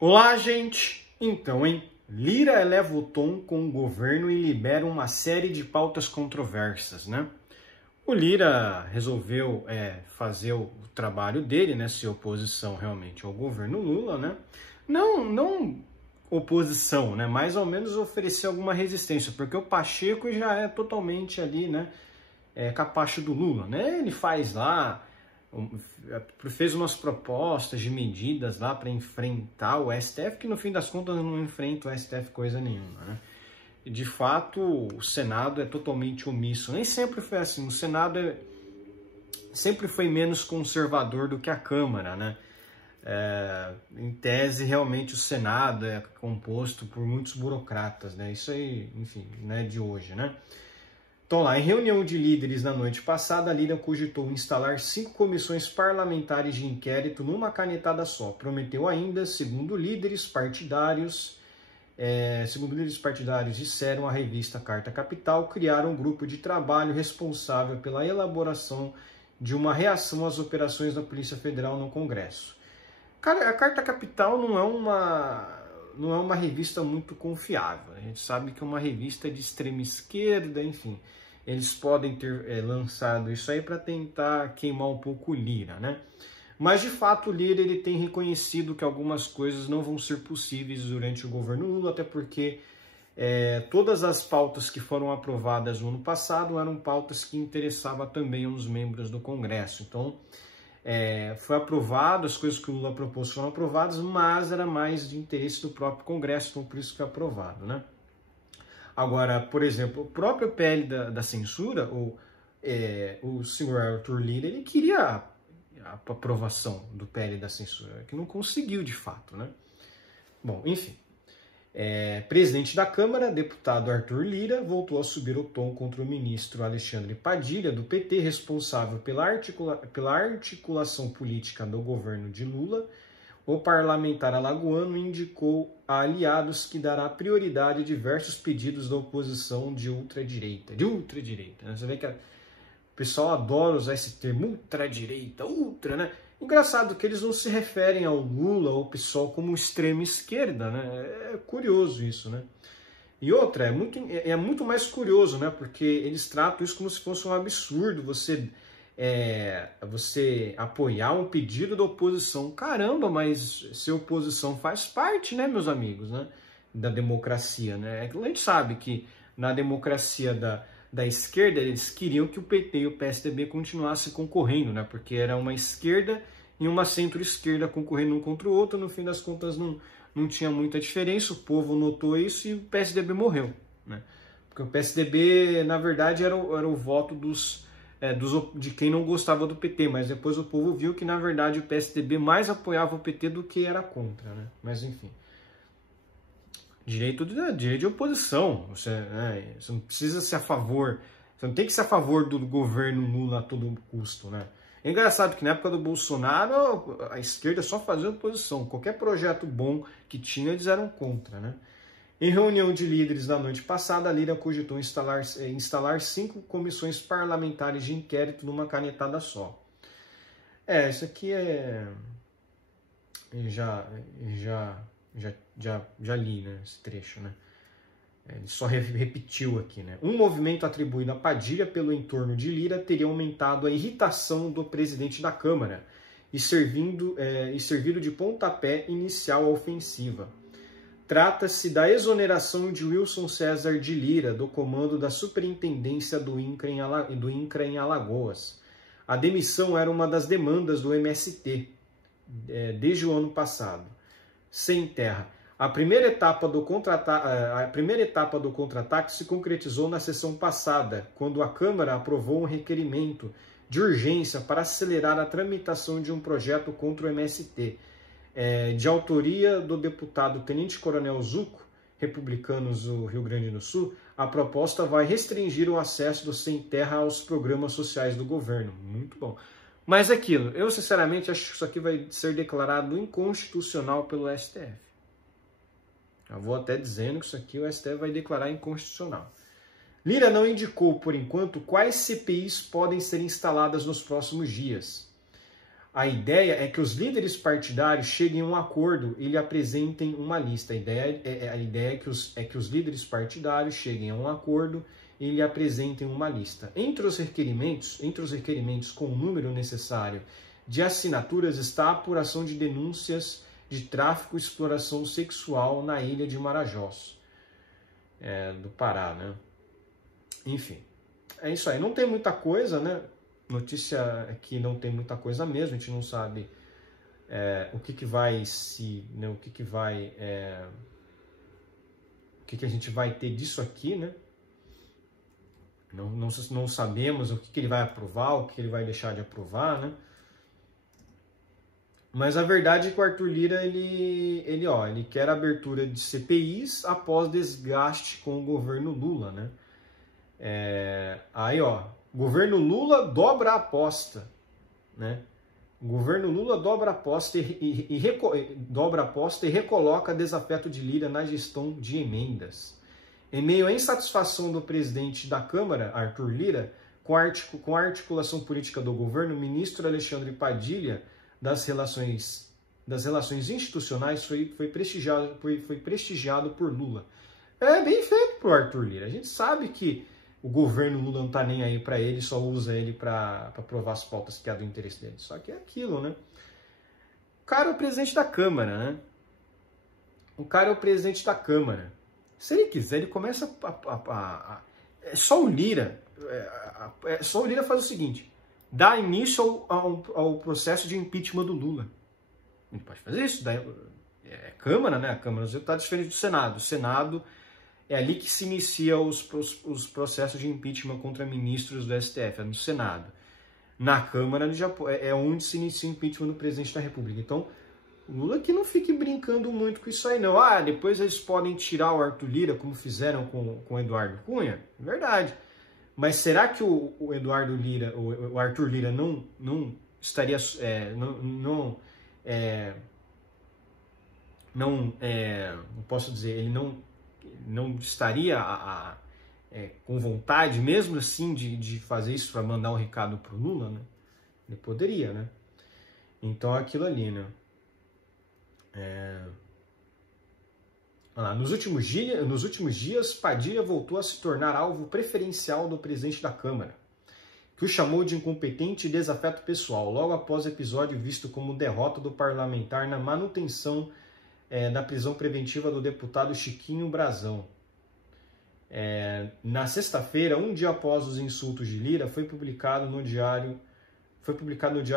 Olá, gente! Então, hein? Lira eleva o tom com o governo e libera uma série de pautas controversas, né? O Lira resolveu fazer o trabalho dele, né? Ser oposição realmente ao governo Lula, né? Não oposição, né? Mais ou menos oferecer alguma resistência, porque o Pacheco já é totalmente ali, né? Capacho do Lula, né? Ele faz lá, fez umas propostas de medidas lá para enfrentar o STF, que no fim das contas não enfrenta o STF coisa nenhuma, né? E de fato o Senado é totalmente omisso. Nem sempre foi assim. O Senado sempre foi menos conservador do que a Câmara, né? Em tese, realmente o Senado é composto por muitos burocratas, né? Isso aí, enfim, não é de hoje, né? Então lá, em reunião de líderes na noite passada, a Lira cogitou instalar 5 comissões parlamentares de inquérito numa canetada só. Prometeu ainda, segundo líderes partidários disseram à revista Carta Capital, criar um grupo de trabalho responsável pela elaboração de uma reação às operações da Polícia Federal no Congresso. Cara, a Carta Capital não é uma revista muito confiável. A gente sabe que é uma revista de extrema esquerda, enfim. Eles podem ter lançado isso aí para tentar queimar um pouco o Lira, né? Mas, de fato, o Lira ele tem reconhecido que algumas coisas não vão ser possíveis durante o governo Lula, até porque todas as pautas que foram aprovadas no ano passado eram pautas que interessavam também aos membros do Congresso. Então, foi aprovado, as coisas que o Lula propôs foram aprovadas, mas era mais de interesse do próprio Congresso, então por isso que é aprovado, né? Agora, por exemplo, o próprio PL da censura, o senhor Arthur Lira, ele queria a aprovação do PL da censura, que não conseguiu de fato, né? Bom, enfim. Presidente da Câmara, deputado Arthur Lira, voltou a subir o tom contra o ministro Alexandre Padilha, do PT, responsável pela articulação política do governo de Lula. O parlamentar alagoano indicou a aliados que dará prioridade a diversos pedidos da oposição de ultradireita. Né? Você vê que o pessoal adora usar esse termo, ultradireita, ultra, né? Engraçado que eles não se referem ao Lula ou ao PSOL como extrema esquerda, né? É curioso isso, né? E outra, é muito mais curioso, né? Porque eles tratam isso como se fosse um absurdo, você apoiar um pedido da oposição. Caramba, mas se a oposição faz parte, né, meus amigos, né, da democracia, né? A gente sabe que na democracia da esquerda, eles queriam que o PT e o PSDB continuassem concorrendo, né? Porque era uma esquerda e uma centro-esquerda concorrendo um contra o outro, no fim das contas não tinha muita diferença, o povo notou isso e o PSDB morreu, né? Porque o PSDB, na verdade, era o voto de quem não gostava do PT, mas depois o povo viu que, na verdade, o PSDB mais apoiava o PT do que era contra, né? Mas, enfim. Direito de oposição. Você não precisa ser a favor, você não tem que ser a favor do governo Lula a todo custo, né? É engraçado que na época do Bolsonaro, a esquerda só fazia oposição. Qualquer projeto bom que tinha, eles eram contra, né? Em reunião de líderes da noite passada, a Lira cogitou instalar 5 comissões parlamentares de inquérito numa canetada só. Isso aqui já li, né, esse trecho, né? Ele só repetiu aqui, né? Um movimento atribuído a Padilha pelo entorno de Lira teria aumentado a irritação do presidente da Câmara e servido de pontapé inicial à ofensiva. Trata-se da exoneração de Wilson César de Lira do comando da superintendência do INCRA em Alagoas. A demissão era uma das demandas do MST desde o ano passado. Sem terra. A primeira etapa do contra-ataque se concretizou na sessão passada, quando a Câmara aprovou um requerimento de urgência para acelerar a tramitação de um projeto contra o MST, de autoria do deputado Tenente Coronel Zuco, republicanos do Rio Grande do Sul. A proposta vai restringir o acesso do sem terra aos programas sociais do governo. Muito bom. Mas aquilo, eu sinceramente acho que isso aqui vai ser declarado inconstitucional pelo STF. Eu vou até dizendo que isso aqui o STF vai declarar inconstitucional. Lira não indicou, por enquanto, quais CPIs podem ser instaladas nos próximos dias. A ideia é que os líderes partidários cheguem a um acordo e lhe apresentem uma lista. A ideia é que os líderes partidários cheguem a um acordo e lhe apresentem uma lista. Entre os requerimentos com o número necessário de assinaturas está a apuração de denúncias de tráfico e exploração sexual na ilha de Marajós, do Pará, né? Enfim, é isso aí. Não tem muita coisa, né? Notícia é que não tem muita coisa mesmo. A gente não sabe o que vai se, né? O que a gente vai ter disso aqui, né? Não sabemos o que ele vai aprovar, o que ele vai deixar de aprovar, né? Mas a verdade é que o Arthur Lira, ele quer a abertura de CPIs após desgaste com o governo Lula, né? Governo Lula dobra a aposta, né? O governo Lula dobra a aposta e recoloca desafeto de Lira na gestão de emendas. Em meio à insatisfação do presidente da Câmara, Arthur Lira, com a articulação política do governo, o ministro Alexandre Padilha das relações institucionais foi prestigiado por Lula. É bem feito pro Arthur Lira. A gente sabe que o governo Lula não tá nem aí para ele, só usa ele para aprovar as pautas que é do interesse dele. Só que é aquilo, né? O cara é o presidente da Câmara, né? O cara é o presidente da Câmara. Se ele quiser, ele começa é só o Lira faz o seguinte: dá início ao processo de impeachment do Lula. Ele pode fazer isso. Câmara, né? A Câmara está diferente do Senado. O Senado é ali que se inicia os processos de impeachment contra ministros do STF, é no Senado. Na Câmara é onde se inicia o impeachment do presidente da República. Então, o Lula que não fique brincando muito com isso aí, não. Depois eles podem tirar o Arthur Lira, como fizeram com o Eduardo Cunha. É verdade. Mas será que o Eduardo Lira, o Arthur Lira não estaria... não posso dizer, ele não estaria com vontade, mesmo assim, de fazer isso para mandar um recado para o Lula, né? Ele poderia, né? Então, aquilo ali, né? Nos últimos dias, Padilha voltou a se tornar alvo preferencial do presidente da Câmara, que o chamou de incompetente e desafeto pessoal, logo após o episódio visto como derrota do parlamentar na manutenção da prisão preventiva do deputado Chiquinho Brazão. Na sexta-feira, um dia após os insultos de Lira, foi publicado no Diário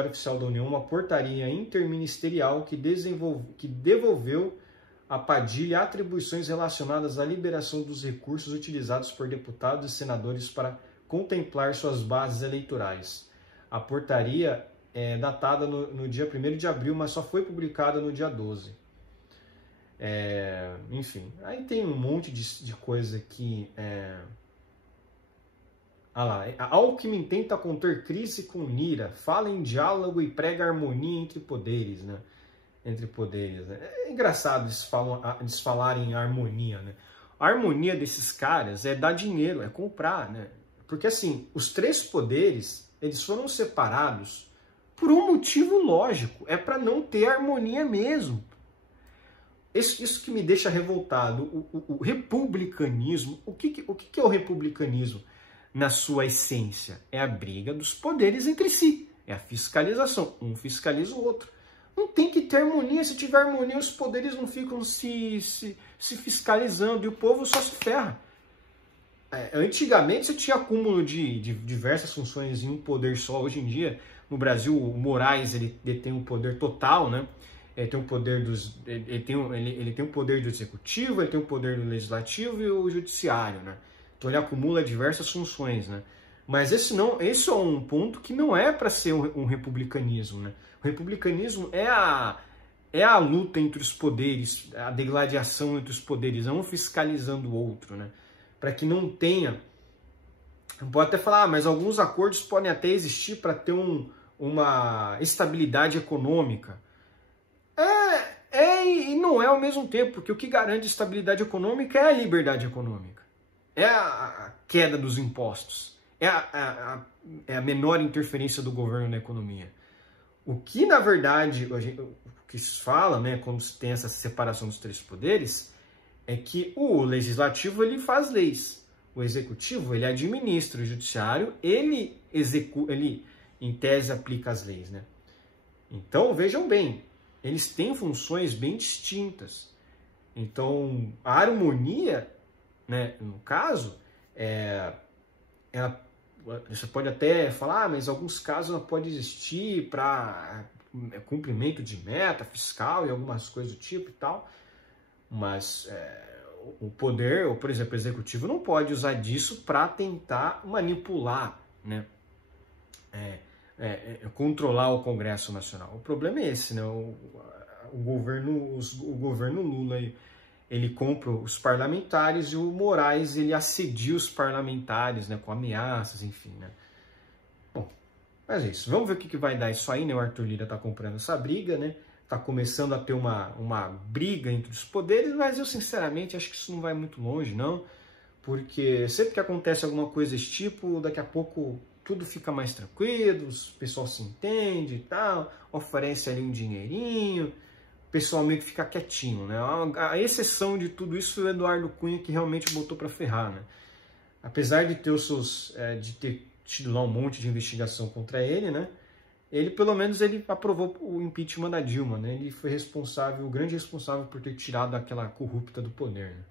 Oficial da União uma portaria interministerial que devolveu a Padilha atribuições relacionadas à liberação dos recursos utilizados por deputados e senadores para contemplar suas bases eleitorais. A portaria é datada no dia 1º de abril, mas só foi publicada no dia 12. Enfim, aí tem um monte de coisa que... Alckmin tenta conter crise com Lira, fala em diálogo e prega harmonia entre poderes, né? É engraçado eles falarem em harmonia, né? A harmonia desses caras é dar dinheiro, é comprar, né? Porque assim, os três poderes, eles foram separados por um motivo lógico, é para não ter harmonia mesmo. Isso que me deixa revoltado. O republicanismo, o que é o republicanismo? Na sua essência, é a briga dos poderes entre si, é a fiscalização, um fiscaliza o outro. Não tem que ter harmonia, se tiver harmonia os poderes não ficam se fiscalizando e o povo só se ferra. Antigamente você tinha acúmulo de diversas funções em um poder só. Hoje em dia, no Brasil, o Moraes ele detém um poder total, né? Ele tem o poder ele tem o poder do executivo, ele tem o poder do legislativo e o judiciário, né? Então ele acumula diversas funções, né? Mas esse é um ponto que não é para ser um republicanismo, né? O republicanismo é a luta entre os poderes, a degladiação entre os poderes, é um fiscalizando o outro, né? Para que não tenha... Pode até falar, mas alguns acordos podem até existir para ter uma estabilidade econômica. E não é ao mesmo tempo, porque o que garante estabilidade econômica é a liberdade econômica. É a queda dos impostos. É a menor interferência do governo na economia. O que, na verdade, o que se fala, né, quando se tem essa separação dos três poderes, é que o legislativo ele faz leis, o executivo ele administra, o judiciário ele executa, ele em tese aplica as leis, né? Então vejam bem, eles têm funções bem distintas. Então a harmonia, né, no caso, você pode até falar, mas em alguns casos ela pode existir para cumprimento de meta fiscal e algumas coisas do tipo e tal, mas o poder, ou por exemplo, o executivo não pode usar disso para tentar manipular, né, controlar o Congresso Nacional. O problema é esse, né, o governo Lula ele compra os parlamentares e o Moraes ele assedia os parlamentares, né, com ameaças, enfim, né. Bom, mas é isso. Vamos ver o que vai dar isso aí, né? O Arthur Lira está comprando essa briga, né? Está começando a ter uma briga entre os poderes, mas eu sinceramente acho que isso não vai muito longe, não, porque sempre que acontece alguma coisa desse tipo, daqui a pouco tudo fica mais tranquilo, o pessoal se entende e tal, oferece ali um dinheirinho, o pessoal meio que fica quietinho, né? A exceção de tudo isso foi o Eduardo Cunha, que realmente botou para ferrar, né? Apesar de ter de ter tido lá um monte de investigação contra ele, né? Ele, pelo menos, ele aprovou o impeachment da Dilma, né? Ele foi responsável, o grande responsável por ter tirado aquela corrupta do poder, né?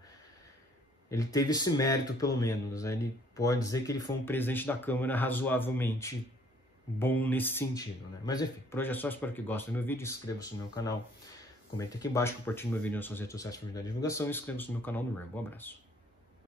Ele teve esse mérito, pelo menos, né? Ele pode dizer que ele foi um presidente da Câmara razoavelmente bom nesse sentido, né? Mas, enfim, por hoje é só. Espero que gostem do meu vídeo. Inscreva-se no meu canal. Comente aqui embaixo, compartilhe meu vídeo nas suas redes sociais para ajudar a divulgação. E inscreva-se no meu canal no Rumble. Um abraço.